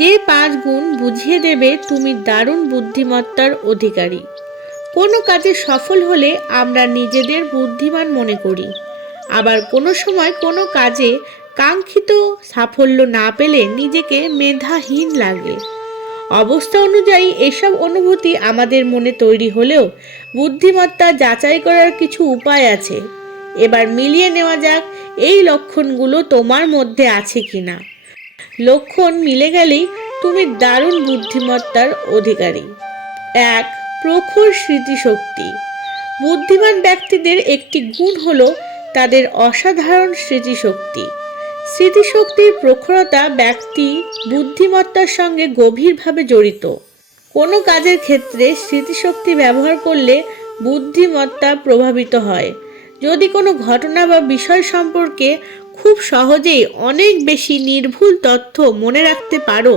যে 5 গুণ বুঝিয়ে দেবে তুমি দারুণ বুদ্ধিমত্তার অধিকারী। কোনো কাজে সফল হলে আমরা নিজেদের বুদ্ধিমান মনে করি, আবার কোনো সময় কোনো কাজে কাঙ্ক্ষিত সাফল্য না পেলে নিজেকে মেধাহীন লাগে। অবস্থা অনুযায়ী এসব অনুভূতি আমাদের মনে তৈরি হলেও বুদ্ধিমত্তা যাচাই করার কিছু উপায় আছে। এবার মিলিয়ে নেওয়া যাক এই লক্ষণগুলো তোমার মধ্যে আছে কিনা। লক্ষণ মিলে গেলেই তুমি দারুণ বুদ্ধিমত্তার অধিকারী। 1. প্রখর স্মৃতিশক্তি। বুদ্ধিমান ব্যক্তিদের একটি গুণ হলো তাদের অসাধারণ স্মৃতিশক্তি। স্মৃতিশক্তির প্রখরতা ব্যক্তি বুদ্ধিমত্তার সঙ্গে গভীরভাবে জড়িত। কোনো কাজের ক্ষেত্রে স্মৃতিশক্তি ব্যবহার করলে বুদ্ধিমত্তা প্রভাবিত হয়। যদি কোনো ঘটনা বা বিষয় সম্পর্কে খুব সহজেই অনেক বেশি নির্ভুল তথ্য মনে রাখতে পারো,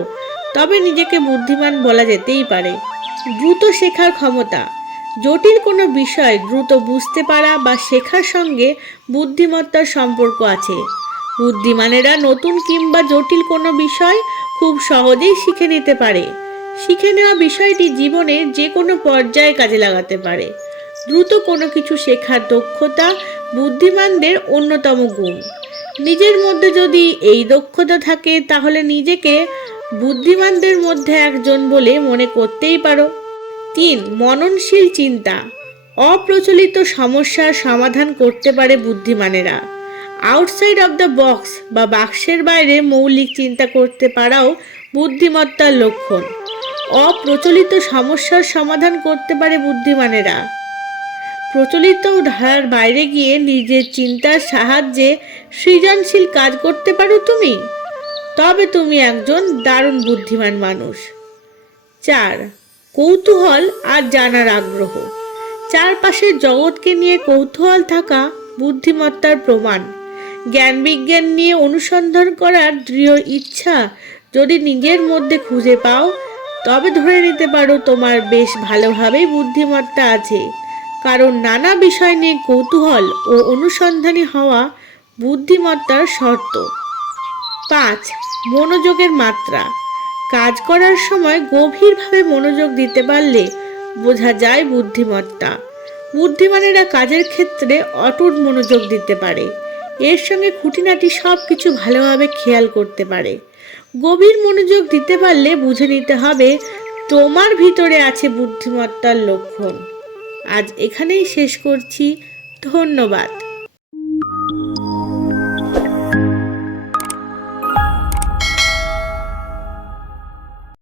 তবে নিজেকে বুদ্ধিমান বলা যেতেই পারে। দ্রুত শেখার ক্ষমতা। জটিল কোনো বিষয় দ্রুত বুঝতে পারা বা শেখার সঙ্গে বুদ্ধিমত্তার সম্পর্ক আছে। বুদ্ধিমানেরা নতুন কিংবা জটিল কোনো বিষয় খুব সহজেই শিখে নিতে পারে। শিখে নেওয়া বিষয়টি জীবনের যে কোনো পর্যায়ে কাজে লাগাতে পারে। দ্রুত কোনো কিছু শেখার দক্ষতা বুদ্ধিমানদের অন্যতম গুণ। নিজের মধ্যে যদি এই দক্ষতা থাকে তাহলে নিজেকে বুদ্ধিমানদের মধ্যে একজন বলে মনে করতেই পারো। 3. মননশীল চিন্তা। অপ্রচলিত সমস্যার সমাধান করতে পারে বুদ্ধিমানেরা। আউটসাইড অফ দ্য বক্স বা বাক্সের বাইরে মৌলিক চিন্তা করতে পারাও বুদ্ধিমত্তার লক্ষণ। অপ্রচলিত সমস্যার সমাধান করতে পারে বুদ্ধিমানেরা। প্রচলিত ধারার বাইরে গিয়ে নিজের চিন্তার সাহায্যে সৃজনশীল কাজ করতে পারো তুমি, তবে তুমি একজন দারুণ বুদ্ধিমান মানুষ। 4. কৌতূহল আর জানার আগ্রহ। চারপাশের জগৎকে নিয়ে কৌতূহল থাকা বুদ্ধিমত্তার প্রমাণ। জ্ঞান বিজ্ঞান নিয়ে অনুসন্ধান করার দৃঢ় ইচ্ছা যদি নিজের মধ্যে খুঁজে পাও, তবে ধরে নিতে পারো তোমার বেশ ভালোভাবেই বুদ্ধিমত্তা আছে, কারণ নানা বিষয় নিয়ে কৌতূহল ও অনুসন্ধানী হওয়া বুদ্ধিমত্তার শর্ত। 5. মনোযোগের মাত্রা। কাজ করার সময় গভীরভাবে মনোযোগ দিতে পারলে বোঝা যায় বুদ্ধিমত্তা। বুদ্ধিমানেরা কাজের ক্ষেত্রে অটুট মনোযোগ দিতে পারে, এর সঙ্গে খুঁটিনাটি সব কিছু ভালোভাবে খেয়াল করতে পারে। গভীর মনোযোগ দিতে পারলে বুঝে নিতে হবে তোমার ভিতরে আছে বুদ্ধিমত্তার লক্ষণ। আজ এখানেই শেষ করছি। ধন্যবাদ।